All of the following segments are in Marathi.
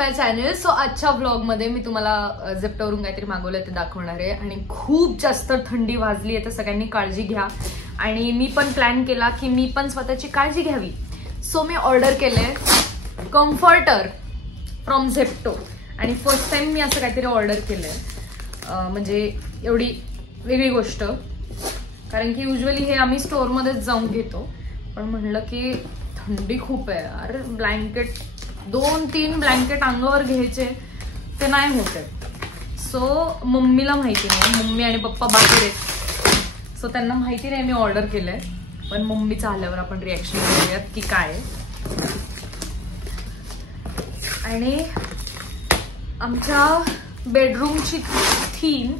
माय चॅनल. सो आजच्या व्लॉग मध्ये मी तुम्हाला झेप्टोवरून काहीतरी मागवलंय ते दाखवणार आहे आणि खूप जास्त थंडी वाजली आहे तर सगळ्यांनी काळजी घ्या आणि मी पण प्लॅन केला की मी पण स्वतःची काळजी घ्यावी. सो मी ऑर्डर केलंय कम्फर्टर फ्रॉम झेप्टो आणि फर्स्ट टाइम मी असं काहीतरी ऑर्डर केलंय. म्हणजे एवढी वेगळी गोष्ट, कारण की युजली हे आम्ही स्टोअरमध्येच जाऊन घेतो, पण म्हणलं की थंडी खूप आहे यार, ब्लँकेट 2-3 ब्लँकेट अंगावर घ्यायचे ते नाही होते. सो मम्मीला माहिती नाही, मम्मी आणि पप्पा बाहेर आहेत, सो त्यांना माहिती नाही मी ऑर्डर केलंय. पण मम्मीचं आल्यावर आपण रिॲक्शन करूयात की काय. आणि आमच्या बेडरूमची थीम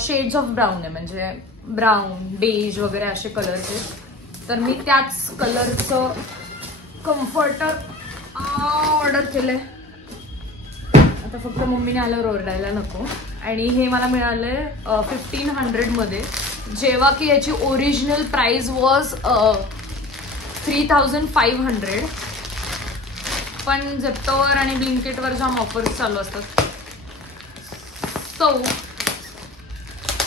शेड्स ऑफ ब्राऊन आहे, म्हणजे ब्राऊन बेज वगैरे असे कलरचे. तर मी त्याच कलरचं कम्फर्टर ऑर्डर केलंय. आता फक्त मम्मीने आल्यावर ओरडायला नको. आणि हे मला मिळालंय 1500 मध्ये, जेव्हा की याची ओरिजिनल प्राइस वॉज 3500. पण झेप्टोवर आणि ब्लिंकिटवर जाम ऑफर्स चालू असतात, सो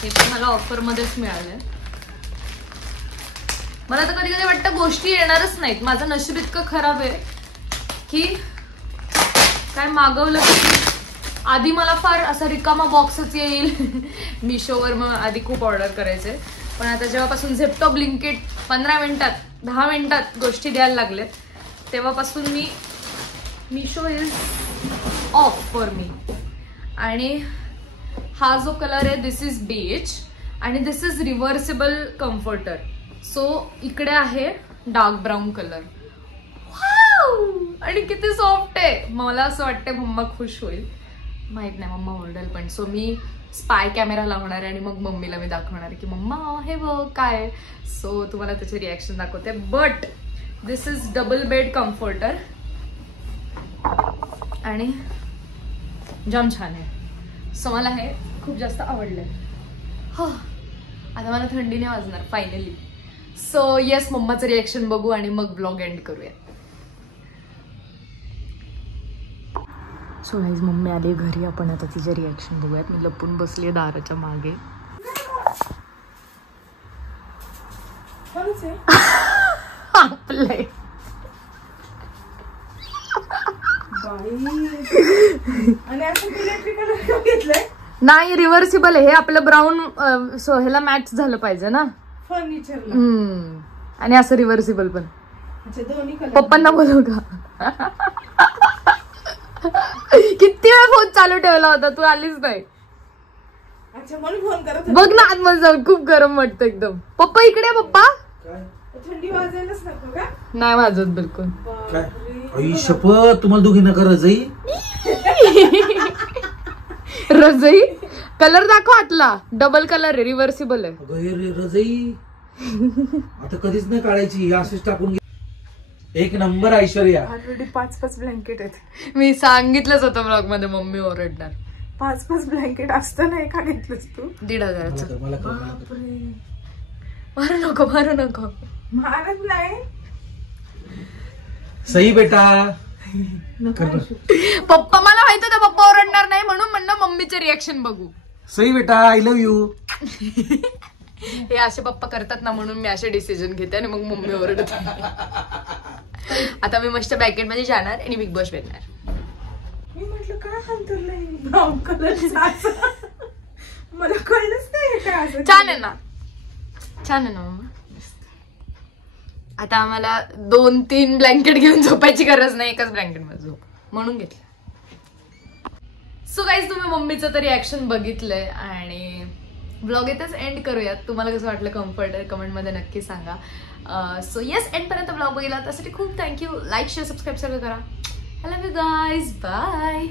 हे पण मला ऑफरमध्येच मिळालंय. मला तर कधी कधी वाटतं गोष्टी येणारच नाहीत. माझं नशीब इतकं खराब आहे की काय मागवलं की आधी मला फार असा रिकामा बॉक्सच येईल. मिशोवर मग आधी खूप ऑर्डर करायचे, पण आता जेव्हापासून झेप्टो ब्लिंकिट 15 मिनिटात 10 मिनिटात गोष्टी द्यायला लागलेत, तेव्हापासून Meesho is of for me. आणि हा जो कलर आहे दिस इज बेज आणि दिस इज रिव्हर्सेबल कम्फर्टर. सो इकडे आहे डार्क ब्राऊन कलर. आणि किती सॉफ्ट आहे. मला असं वाटतं मम्मा खुश होईल, माहित नाही मम्मा ओरडेल पण. सो मी स्पाय कॅमेरा लावणार आहे आणि मग मम्मीला मी दाखवणार की मम्मा हे बघ काय. सो तुम्हाला त्याची रिॲक्शन दाखवते. But this is double bed comforter आणि जाम छान आहे. सो मला हे खूप जास्त आवडलंय. हो, आता मला थंडी नाही वाजणार फायनली. सो येस, मम्माचं रिॲक्शन बघू आणि मग ब्लॉग एंड करूया. सो गाईज मम्मी आली घरी, आपण आता तिचे रिॲक्शन बघूयात. मी लपून बसली दाराच्या मागे. आपलंय नाही, रिव्हर्सिबल आहे हे. आपलं ब्राऊन सो ह्याला मॅच झालं पाहिजे ना फर्निचर. आणि असं रिव्हर्सिबल पण. पप्पांना बोलू का? किती वेळ फोन चालू ठेवला होता, तू आलीच नाही. बघ ना आतमध्ये जाऊन, खूप गरम वाटतं एकदम. पप्पा इकडे. पप्पा थंडी वाजायलाच नको का? नाही वाजत बिलकुल. आई शपथ, तुम्हाला दोघींना का रजाई? रजाई कलर दाखव आतला. डबल कलर आहे, रिव्हर्सिबल आहे. रजाई आता कधीच नाही काढायची, असेच टाकून. एक नंबर ऐश्वर्या. ऑलरेडी 5-5 ब्लँकेट आहेत. मी सांगितलंच होतं ब्लॉग मध्ये, मम्मी ओरडणार. 5-5 ब्लँकेट असतं नाही का घेतलंस तू? 1500. मला मारू नको, मारू नको. महाराज नाही सही बेटा. पप्पा, मला माहित होतं पप्पा ओरडणार नाही, म्हणून म्हणलं मम्मीचे रिॲक्शन बघू. सही बेटा, आय लव्ह यू. हे असे पप्पा करतात ना, म्हणून मी असे डिसिजन घेते आणि मग मम्मी ओरडत. आता मी मस्त ब्रॅकेट मध्ये जाणार आणि बिग बॉस बघणार. मी म्हटलं काय अंतरलंय ब्राऊन कलर. मला कळलंच नाही काय असं. छान आहे ना, छान आहे ना मम्मा. आता आम्हाला 2-3 ब्लँकेट घेऊन झोपायची गरज नाही, एकाच ब्लँकेट मध्ये झोप म्हणून घेतलं. सो गाईज, तुम्ही मम्मीचं तर रिॲक्शन बघितलंय आणि ब्लॉग इथेच एंड करूयात. तुम्हाला कसं वाटलं कम्फर्टर कमेंटमध्ये नक्की सांगा. सो येस, एंडपर्यंत ब्लॉग बघितला त्यासाठी खूप थँक्यू. लाईक शेअर सबस्क्राईब सगळं करा. I love you guys, bye.